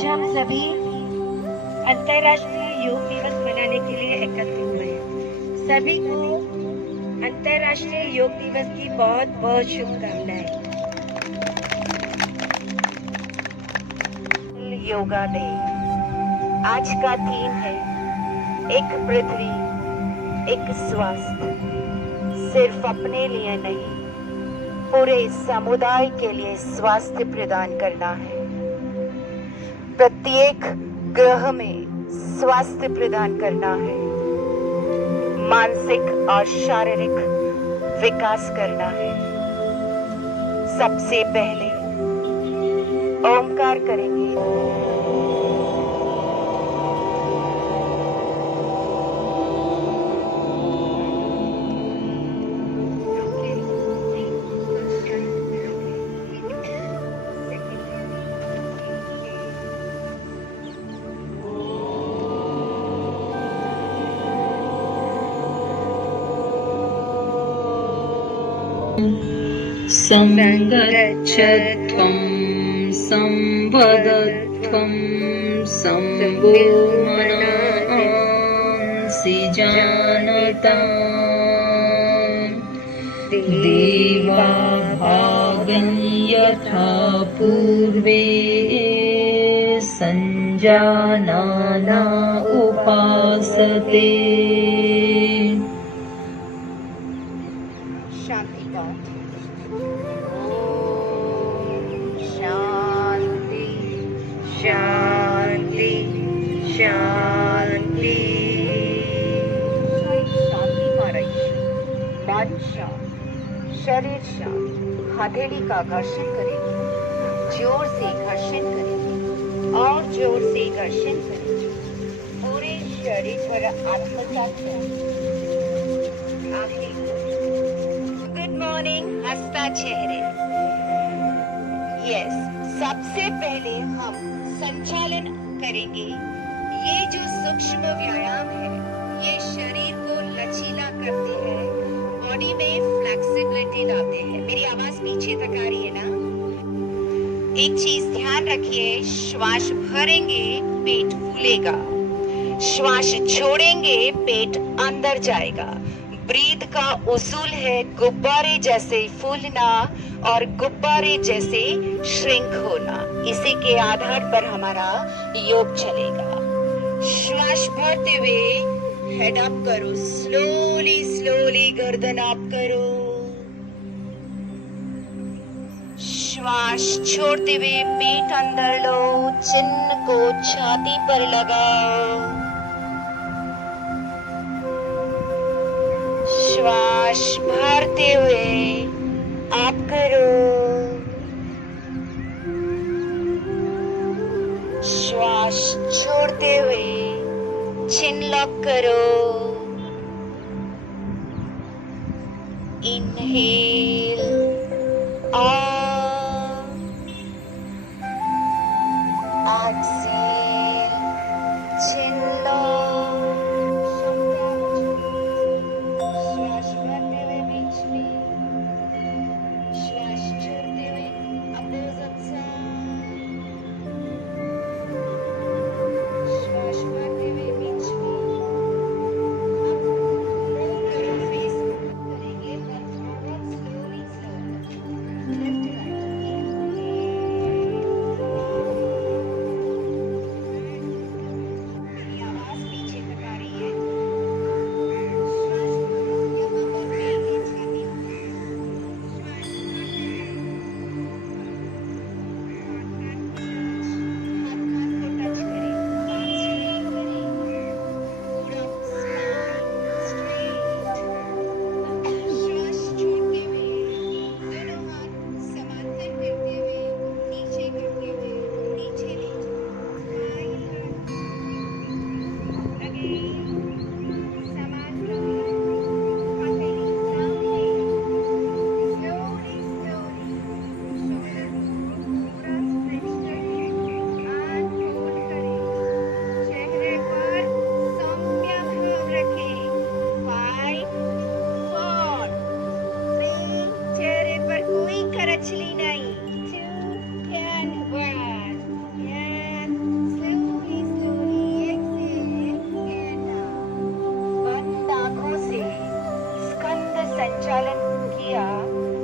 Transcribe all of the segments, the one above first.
आज हम सभी अंतर्राष्ट्रीय योग दिवस मनाने के लिए एकत्र हुए हैं। सभी को अंतर्राष्ट्रीय योग दिवस की बहुत बहुत शुभकामनाएं। योगा डे आज का थीम है एक पृथ्वी एक स्वास्थ्य। सिर्फ अपने लिए नहीं, पूरे समुदाय के लिए स्वास्थ्य प्रदान करना है। प्रत्येक ग्रह में स्वास्थ्य प्रदान करना है। मानसिक और शारीरिक विकास करना है। सबसे पहले ओमकार करेंगे। संगच्छध्वं संवदध्वं संभूमनांसि जानताम् देवा भागं यथा पूर्वे संजानाना उपासते। शांति पाठ। शांति शांति शांति। शांति मारायची। मन शांत, शरीर शांत। हथेली का घर्षण करेगी, जोर से घर्षण करेगी और जोर से घर्षण करेगी। पूरे शरीर पर आत्मसात करेगी। गुड मॉर्निंग हंसता चेहरे। यस, सबसे पहले हम संचालन करेंगे। ये जो सूक्ष्म व्यायाम है, ये शरीर को लचीला करते हैं, बॉडी में फ्लेक्सिबिलिटी लाते हैं। मेरी आवाज पीछे तक आ रही है ना? एक चीज ध्यान रखिए, श्वास भरेंगे पेट फूलेगा, श्वास छोड़ेंगे पेट अंदर जाएगा। ब्रीथ का उसूल है गुब्बारे जैसे फूलना और गुब्बारे जैसे श्रिंक होना। इसी के आधार पर हमारा योग चलेगा। श्वास भरते हुए हेड अप करो, स्लोली स्लोली गर्दन अप करो। श्वास छोड़ते हुए पेट अंदर लो, चिन्ह को छाती पर लगाओ। श्वास भरते हुए आप करो, श्वास छोड़ते हुए चिन लॉक करो। इनहेल एक्सेल, चिन लॉक। श्वास भरते हुए बीच में, श्वास छोड़ते हुए अपोजिट साइड। श्वास भरते हुए बीच में। अब करो फेस करेंगे, but forward slowly slowly. Left संचालन किया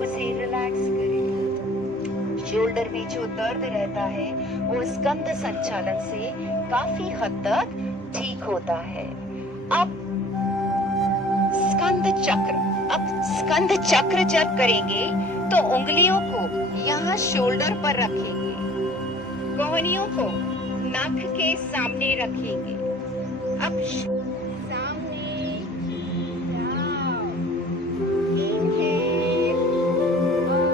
उसे रिलैक्स करें। शोल्डर में जो दर्द रहता है वो स्कंद संचालन से काफी हद तक ठीक होता है। अब स्कंद चक्र जब करेंगे तो उंगलियों को यहाँ शोल्डर पर रखेंगे, कोहनियों को नाक के सामने रखेंगे। अब सामने down, inhale, up,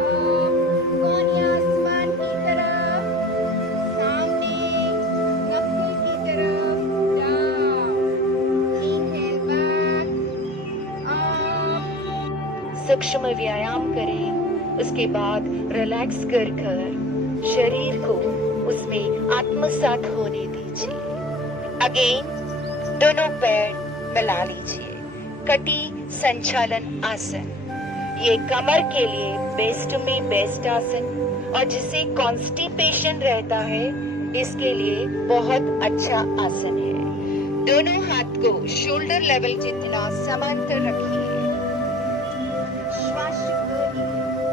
कोहनियाँ आसमान की तरफ, सामने नक्के की तरफ, down, inhale back, up। सूक्ष्म व्यायाम करें, उसके बाद रिलैक्स कर शरीर को उसमें आत्मसात होने दीजिए। अगेन दोनों पैर मिला लीजिए। कटी संचालन आसन, ये कमर के लिए बेस्ट में बेस्ट आसन और जिसे कॉन्स्टिपेशन रहता है इसके लिए बहुत अच्छा आसन है। दोनों हाथ को शोल्डर लेवल जितना समांतर रखिए। श्वास छोड़िए,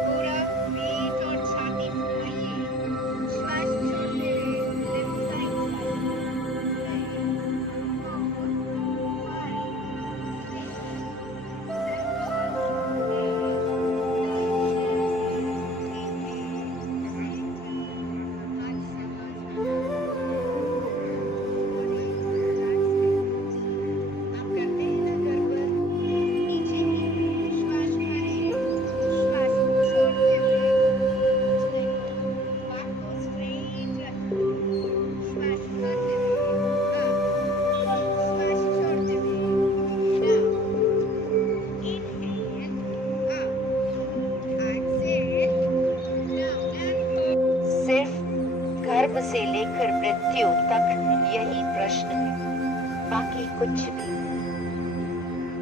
पूरा पेट और छाती फुलाइए। श्वास छोड़ते हुए लेफ्ट साइड से लेकर मृत्यु तक यही प्रश्न है, बाकी कुछ भी।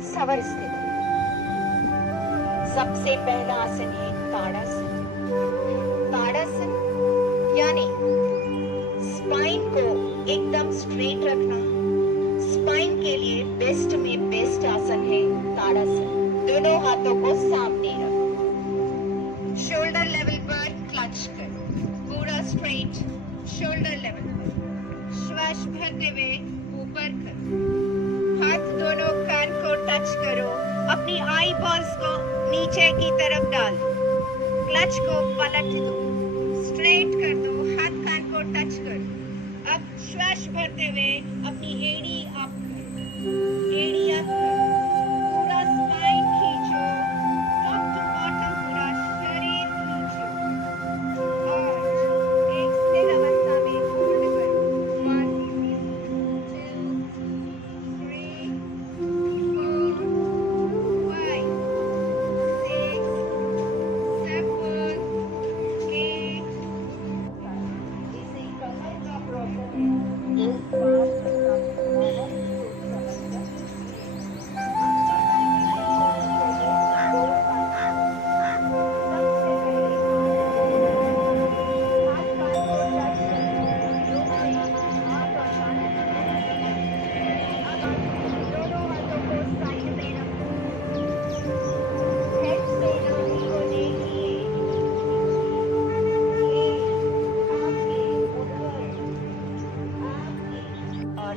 सवर स्थिति, सबसे पहला आसन है ताड़ासन। ताड़ासन यानी स्पाइन को एकदम स्ट्रेट रखना। स्पाइन के लिए बेस्ट में बेस्ट आसन है ताड़ासन। दोनों हाथों को सामने रखो, शोल्डर लेवल पर क्लच करो, पूरा स्ट्रेट शोल्डर लेवल पर। श्वास भरते हुए ऊपर करो, हाथ दोनों कान को टच करो, अपनी आई बॉल्स को नीचे की तरफ डाल दो, क्लच को पलट दो, स्ट्रेट कर दो, हाथ कान को टच करो। अब श्वास भरते हुए अपनी एड़ी अप करो, एड़ी अप करो, पूरा स्पाइन खींचो, टॉप टू बॉटम पूरा शरीर खींचो और एक स्थिर अवस्था में होल्ड करो। 1 2 3 4 5 6 7 8। इसे कमर का प्रॉब्लम है, एक बार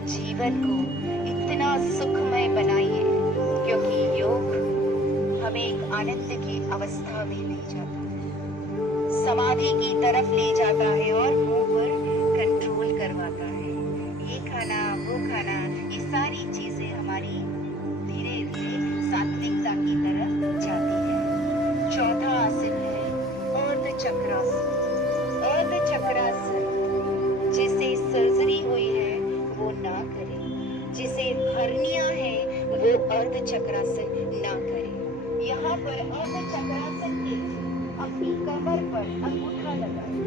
जीवन को इतना सुखमय बनाइए, क्योंकि योग हमें एक आनंद की अवस्था में ले जाता है, समाधि की तरफ ले जाता है और मुंह पर कंट्रोल करवाता है। ये खाना वो खाना, ये सारी चीजें हमारी धीरे धीरे सात्विकता की तरफ जाती है। चौथा आसन है अर्ध चक्रासन। अर्ध चक्रासन, जिसे सर्जरी हुई है वो ना करें, जिसे हर्निया है वो अर्ध चक्रासन ना करें। यहाँ पर अर्ध चक्रासन के अपनी कमर पर अंगूठा लगाएं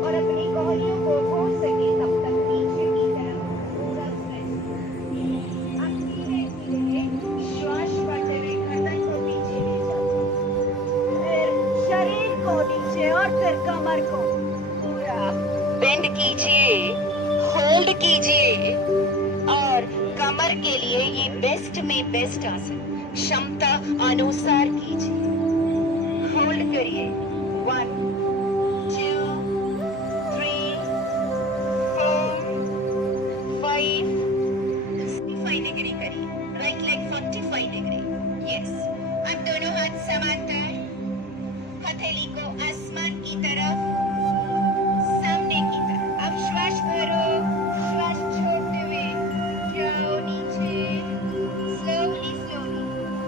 और अपनी कोहनियों को हो सके तब तक नीचे की तरफ पूरा स्ट्रेच करें। अब धीरे धीरे श्वास भरते हुए गर्दन को नीचे ले जाओ, फिर शरीर को नीचे और फिर कमर को पूरा बेंड कीजिए, होल्ड कीजिए और कमर के लिए ये बेस्ट में बेस्ट आसन। क्षमता अनुसार कीजिए। होल्ड करिए 1 2 3 4 5 45 डिग्री करिए। Right leg 45 degree. यस। अब दोनों हाथ समांतर, हथेली को आसमान की तरफ, सामने की तरफ। अब श्वास भरो, श्वास छोड़ते हुए जाओ नीचे। स्लोली स्लोली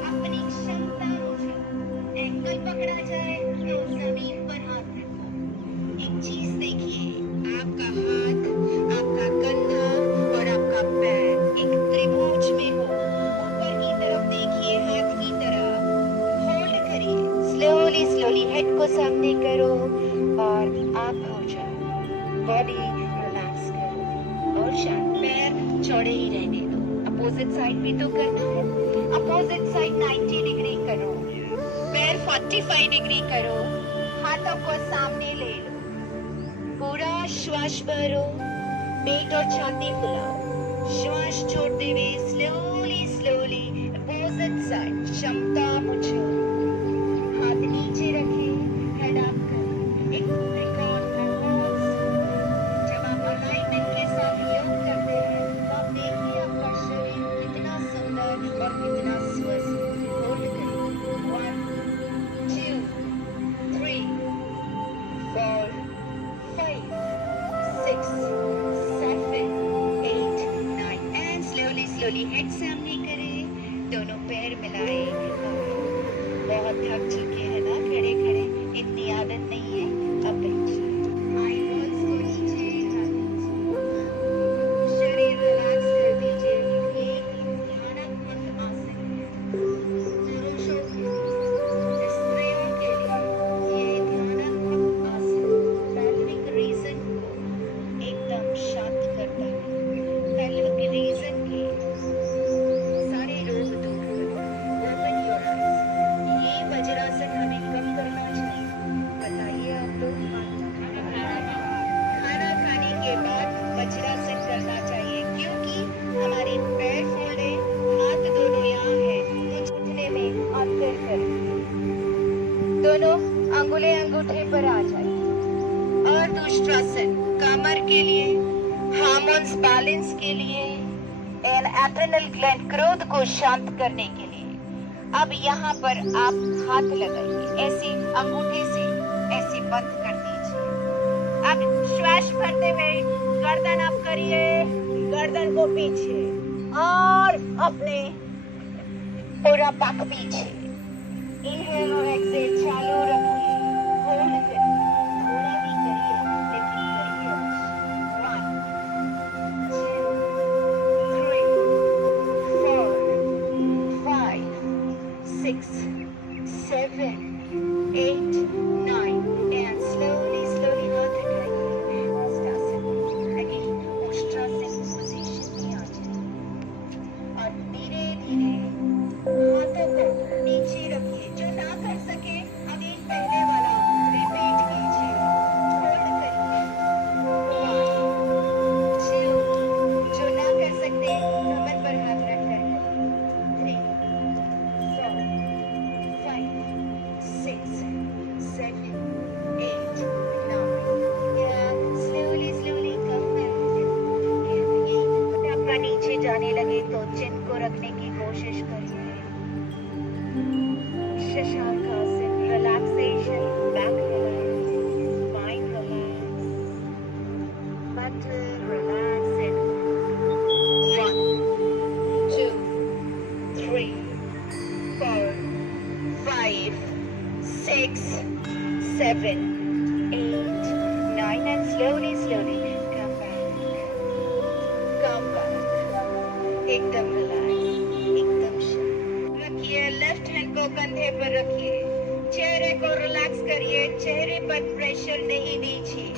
अपनी क्षमता मुजब एंगल पकड़ा जाए तो जमीन पर हाथ रखो। एक चीज देखिए, आपका हाथ, आपका कंधा और आपका पैर एक त्रिभुज में हो। ऊपर की तरफ देखिए, हाथ की तरफ। होल्ड करिए। स्लोली स्लोली हेड को सामने करो और आप हो जाओ। बॉडी रिलैक्स करो और शांत। पैर चौड़े ही रहने दो। अपोजिट साइड भी तो करना है। अपोजिट साइड 90 डिग्री करो। पैर 45 डिग्री करो। हाथों को सामने ले लो। पूरा श्वास भरो, पेट और छाती फुलाओ। श्वास छोड़ते हुए स्लोली स्लोली अपोजिट साइड क्षमता मुझो। हाथ नीचे रखें, हेड अप करें। एक त्रिकोण रिवर्स। जब आप अलाइनमेंट के साथ योग करते हैं तो आप देखिए आपका शरीर कितना सुंदर और कितना स्वस्थ। होल्ड करें 1 2 3 4 5 6 7 8 9 एंड स्लोली स्लोली हेड सामने करें। दोनों पैर मिलाए। बहुत थक चुके हैं ना खड़े खड़े, इतनी आदत नहीं है। अब बैठिए। आईबॉल्स को नीचे ला दीजिए। शरीर रिलैक्स कर दीजिए। एक ध्यानात्मक आसन है। पुरुषों के लिए, स्त्रियों के लिए ये ध्यानात्मक आसन पेल्विक रीजन को एकदम शांत करता है। पेल्विक रीजन के सारे रोग दूर करो। Open your eyes. ये वज्रासन हमें कब करना चाहिए बताइए आप लोग। खाना खाने के बाद वज्रासन करना चाहिए, क्योंकि हमारे पैर फोल्डे, हाथ दोनों यहाँ है, तो झुकने में अंतर करें। दोनों अंगुले अंगूठे पर आ जाए। और दुष्टासन कमर के लिए, हार्मोन्स बैलेंस के लिए, एंड एड्रेनल ग्लैंड क्रोध को शांत करने के लिए। अब यहाँ पर आप हाथ लगाइए, ऐसे अंगूठे से ऐसे बंद कर दीजिए। अब श्वास भरते हुए गर्दन अप करिए, गर्दन को पीछे और अपने पूरा पग पीछे। इनहेल और एक्सेल चालू रखिए। होल्ड करिए, थोड़ा भी करिए लेकिन करिए अवश्य। 1 2 3 4 5 6 7 8 9 and slowly slowly हाथ हटाइए। उष्ट्रासन। अगेन उष्ट्रासन पोजीशन में आ जाइए और धीरे धीरे हाथों को नीचे रखिए। जो ना कर सके अगेन पहले वाला रिपीट कीजिए। होल्ड करिए 1 2। जो ना कर सकते कमर पर हाथ रखकर 3 4 5 6 7 8 9 and slowly slowly come back। ये आपका नीचे जाने लगे तो चिन को रखने की कोशिश करिए। शशांक आसन, relaxation, back relax, spine relax, but relax and 1 2 3 4 5 6 7 8 9 and slowly slowly come back, come back। एकदम रिलैक्स, एकदम शांत रखिए। लेफ्ट हैंड को कंधे पर रखिए। चेहरे को रिलैक्स करिए। चेहरे पर प्रेशर नहीं दीजिए।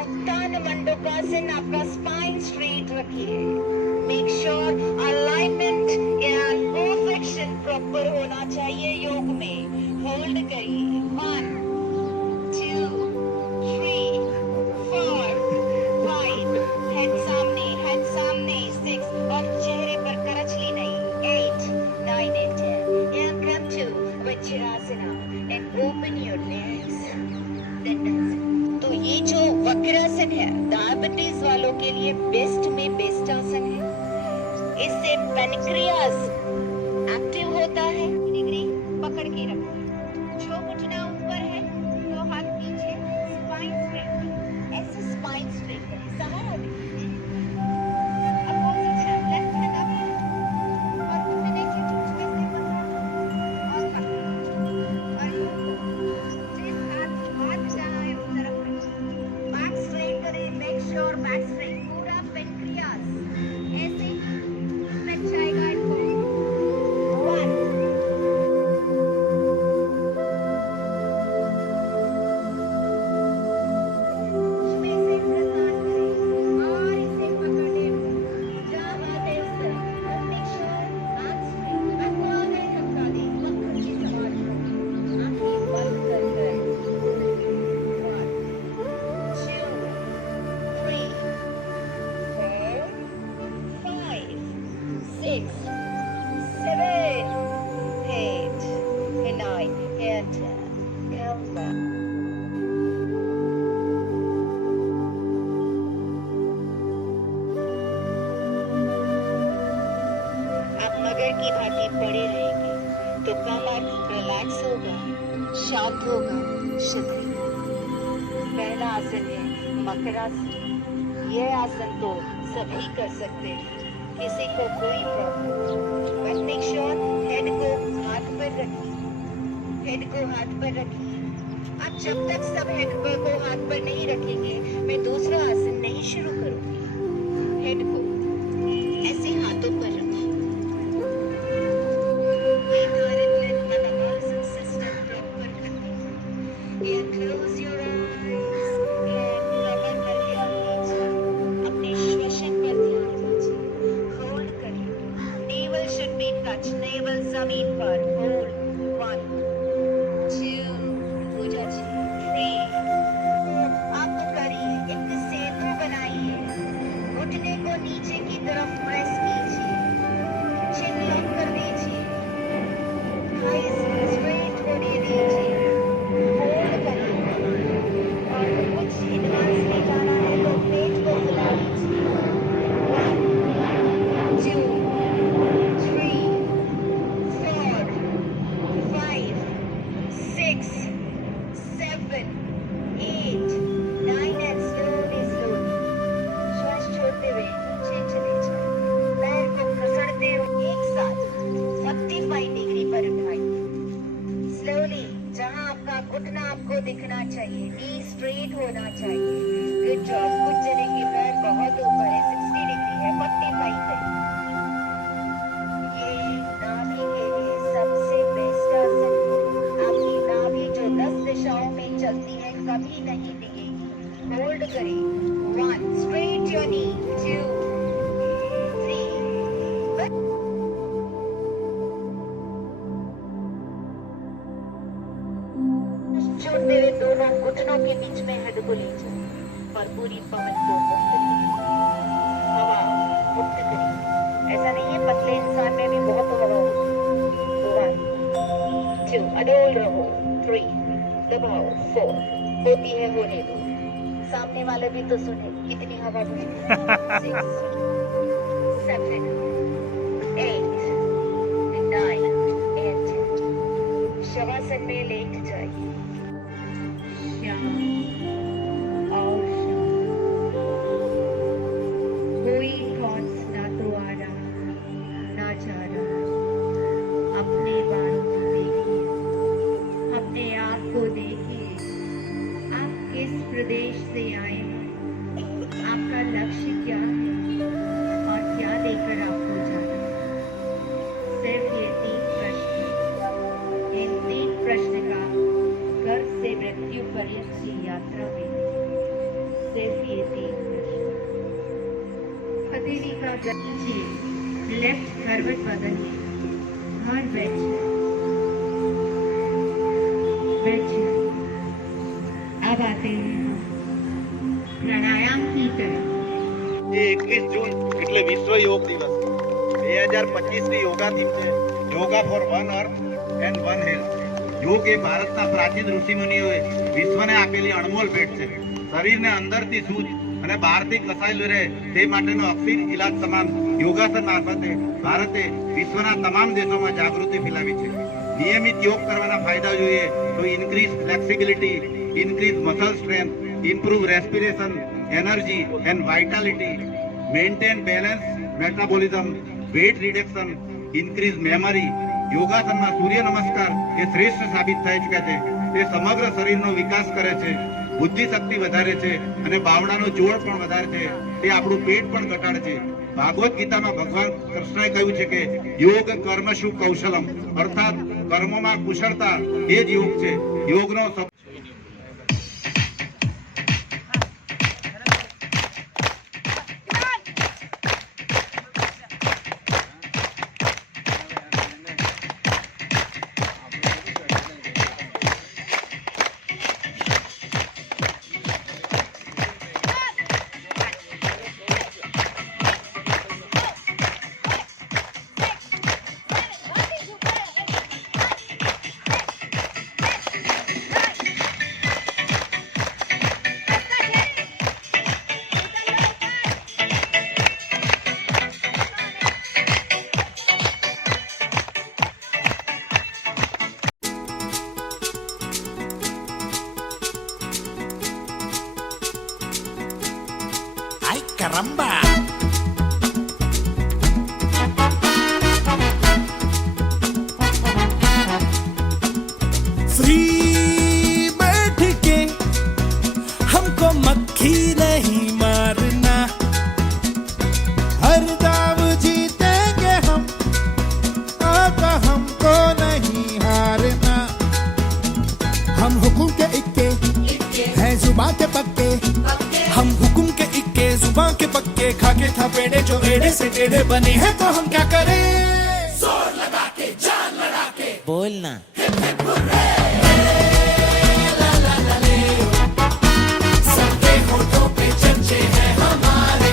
उत्तान मंडूकासन, आपका स्पाइन स्ट्रेट रखिए। Make sure alignment and perfection proper होना चाहिए योग में। होल्ड करिए 1 2 3 4 5 हेड सामने 6 और चेहरे पर करचली नहीं 8 9 and 10 Virasana and open your legs. Then dance. तो ये जो वक्रासन है डायबिटीज वालों के लिए बेस्ट में बेस्ट आसन है। इससे पैनक्रियास एक्टिव होता है। डिग्री पकड़ के रखो। जो घुटना ऊपर है तो हाथ पीछे, स्पाइन स्ट्रेट। ऐसे स्पाइन स्ट्रेट करें, सहारा दें। Opposite hand, left hand up और घुटने के बीच में से पकड़ो और पकड़ो और जिस हाथ जहाँ है उस तरफ रखो। बैक स्ट्रेट करें, मेक श्योर बैक स्ट्रेट। पूरा पेनक्रियास ऐसे स्ट्रेच आएगा इनको। 1 इसमें से प्रदान करें और इसे पकड़ लें। जहाँ बात है उस तरफ। Make sure hands straight। आपको आगे धक्का दें, मक्खन की सवार करें। आँखें बंद कर कर। 1 2 3 4 5 6 7 8 and 9 and 10. Come back. आप मगर की भांति पड़े रहेंगे तो कमर रिलैक्स होगा, शांत होगा, शिथिल होगा। पहला आसन है मकरासन। यह आसन तो सभी कर सकते हैं, किसी को कोई problem. But make sure head को हाथ पर रखिए। हेड को हाथ पर रखिए। अब जब तक सब हेड को हाथ पर नहीं रखेंगे मैं दूसरा आसन नहीं शुरू करूंगी। हेड को ऐसे हाथों पर रखिए। And close your eyes and cover करके अपने श्वसन पर ध्यान दीजिए। होल्ड करिए। Naval should be touch, naval जमीन पर। होल्ड 1 2 हो जाइए 3 आप करिए। एक सेतु बनाइए। घुटने को नीचे की तरफ प्रेस कीजिए। चिन लॉक कर दीजिए। आईज स्ट्रेट होने दीजिए। होल्ड करिए और कुछ एडवांस में जाना है तो पेट को फुला लीजिए। 1 2 3 4 5 6 7 8 9 and slowly श्वास छोड़ते हुए नीचे चले जाए। पैर को खसड़ते हुए एक साथ 45 डिग्री पर उठाइए। स्लोली जहां आपका घुटना आपको दिखना चाहिए, नी स्ट्रेट होना चाहिए। Good job. कुछ जने के पैर बहुत ऊपर है, 60 डिग्री है, 45 है। ये नाभि के लिए सबसे बेस्ट आसन है। आपकी नाभि जो 10 दिशाओं में चलती है कभी नहीं डिगेगी। होल्ड करें। 1 स्ट्रेट योर नी 2 3 छोड़ते हुए दोनों घुटनों के बीच में हेड को ले जाए और पूरी पवन को मुक्त करिए। हवा मुक्त करिए। ऐसा नहीं है, पतले इंसान में भी बहुत हवा होती है। 1 2 अडोल रहो। 3 दबाओ। 4 होती है होने दो। सामने वाले भी तो सुने कितनी हवा बहती है। 6 7 8 9 and 10 शवासन में लेट जाइए। और कोई थॉट्स ना तो आ रहा ना जा रहा। अपने बारे में देखिए, अपने आप को देखिए। आप किस प्रदेश से आए हैं, आपका लक्ष्य क्या है और क्या लेकर आपको जाना है। सिर्फ ये 3 प्रश्न। इन 3 प्रश्न का गर्भ से मृत्यु पर्यंत की यात्रा में सिर्फ ये 3 प्रश्न। हथेली का नीचे लेफ्ट करवट बदलिए। हर बैठ अब आते हैं प्राणायाम की तरफ। 21 જૂન એટલે વિશ્વ યોગ દિવસ 2025 ની યોગા થીમ છે yoga for 1 earth and 1 health. યોગ એ ભારતના પ્રાચીન ઋષિમુનિઓએ વિશ્વને આપેલી અણમોલ ભેટ છે. શરીરને અંદરથી શુદ્ધ અને બહારથી કસાયેલું રહે તે માટેનો અક્ષીર ઇલાજ તમામ યોગાસન મારફતે ભારતે વિશ્વના તમામ દેશોમાં જાગૃતિ ફેલાવી છે. નિયમિત યોગ કરવાના ફાયદા જોઈએ તો increase flexibility, increase muscle strength, improve respiration, energy and vitality, maintain balance metabolism, weight reduction, increase memory. યોગાસનમાં સૂર્ય નમસ્કાર એ શ્રેષ્ઠ સાબિત થઈ ચૂક્યા છે. તે સમગ્ર શરીરનો વિકાસ કરે છે, બુદ્ધિ શક્તિ વધારે છે અને બાવડાનો જોડ પણ વધારે છે. તે આપણું પેટ પણ ઘટાડે છે. ભાગવત ગીતામાં ભગવાન કૃષ્ણએ કહ્યું છે કે યોગ કર્મશુ કૌશલમ, અર્થાત કર્મોમાં કુશળતા એ જ યોગ છે. યોગનો ¡Ay, caramba! फ्री बैठ के हमको मक्खी नहीं मारना, हर दाव जीतेंगे हम, आता हमको नहीं हारना. हम हुकुम के इक्के हैं जुबान के पक्के, हम हुकुम के इक्के जुबान के पक्के, खाके था पेड़े जो एड़े से टेढ़े बने हैं, तो हम क्या करें? जोर लगा के जान लड़ा के बोलना. सबके होठों पे चर्चे हैं हमारे.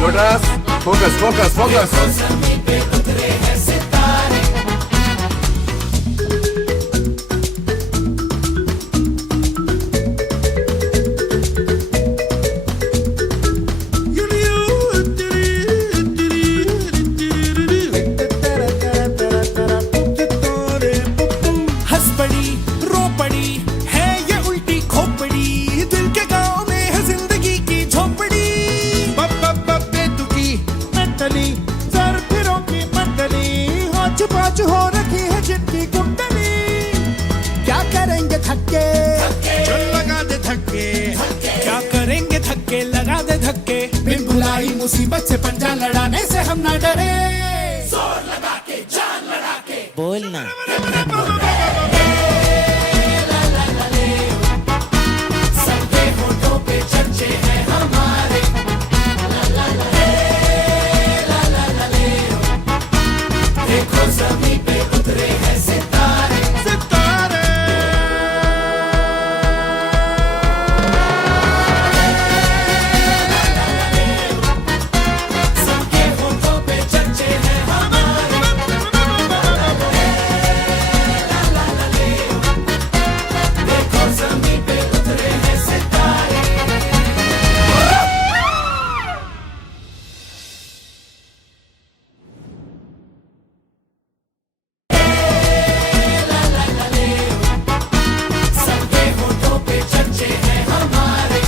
Lotus, focus. ज़मीन पे उतरे हैं सितारे. हंस पड़ी रो पड़ी है ये उल्टी खोपड़ी, दिल के गांव में है जिंदगी की झोपड़ी. बेतुकी मंडली, सर फिरों की मंडली, हाथ पाँच हो रखी है जिनकी कुंडली. क्या करेंगे थक्के चल लगा दे धक्के, क्या करेंगे थक्के लगा दे धक्के. बिन बुलाई मुसीबत से पंजा लड़ाने से हम ना डरे, जोर लगा के जान लड़ा के बोलना. सबके होठों पे चर्चे हैं हमारे. देखो ज़मीन पे उतरे हैं सितारे. सितारे सबके होठों पे चर्चे हैं हमारे. देखो ज़मीन पे उतरे हैं सितारे. सबके होठों पे चर्चे हैं हमारे.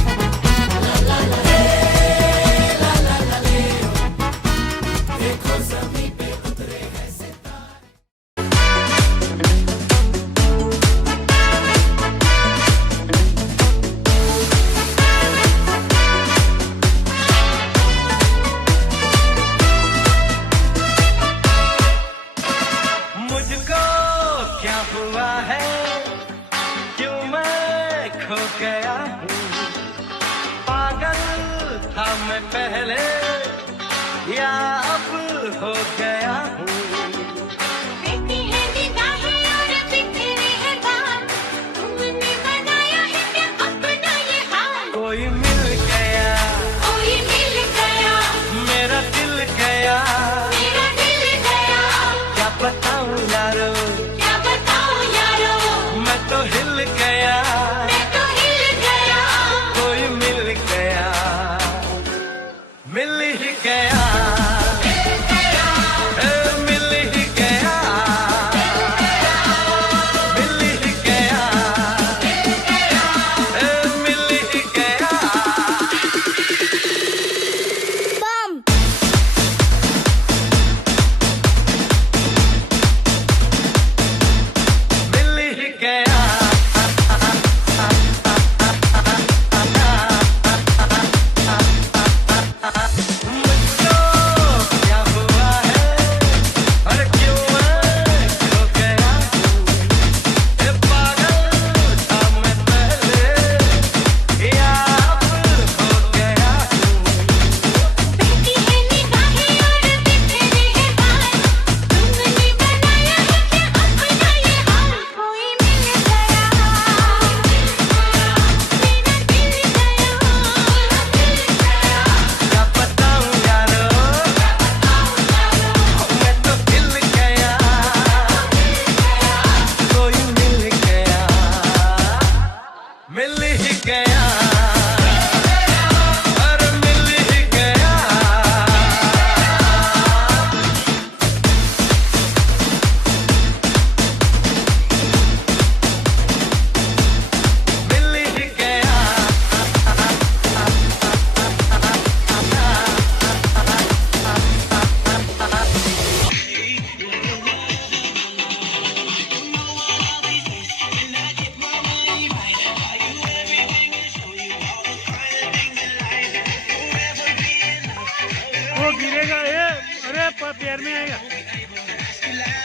देखो ज़मीन पे उतरे हैं सितारे. मुझको क्या हुआ है, क्यों मैं खो गया हूँ. पागल था मैं पहले या अब हो गया हूँ. बिखरी है निगाहें और बिखरे हैं बाल, तुमने बनाया है क्या अपना ये हाल. कोई मिल गया, कोई मिल गया, मेरा दिल गया, मेरा दिल गया. क्या पता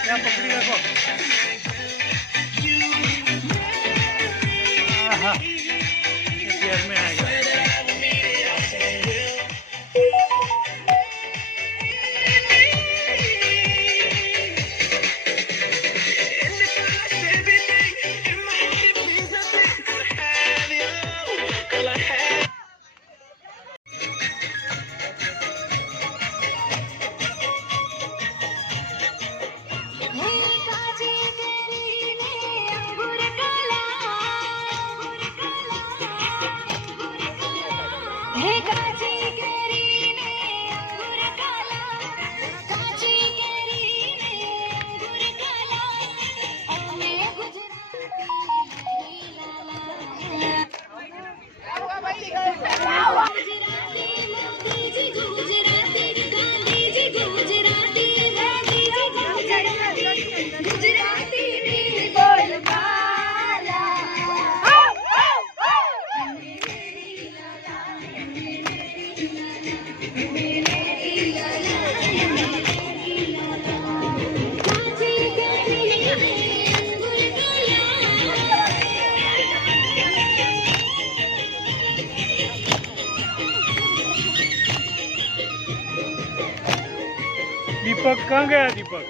या पकड़ी रखो। आहा, ये पैर में आएगा। दीपक कहाँ गया? दीपक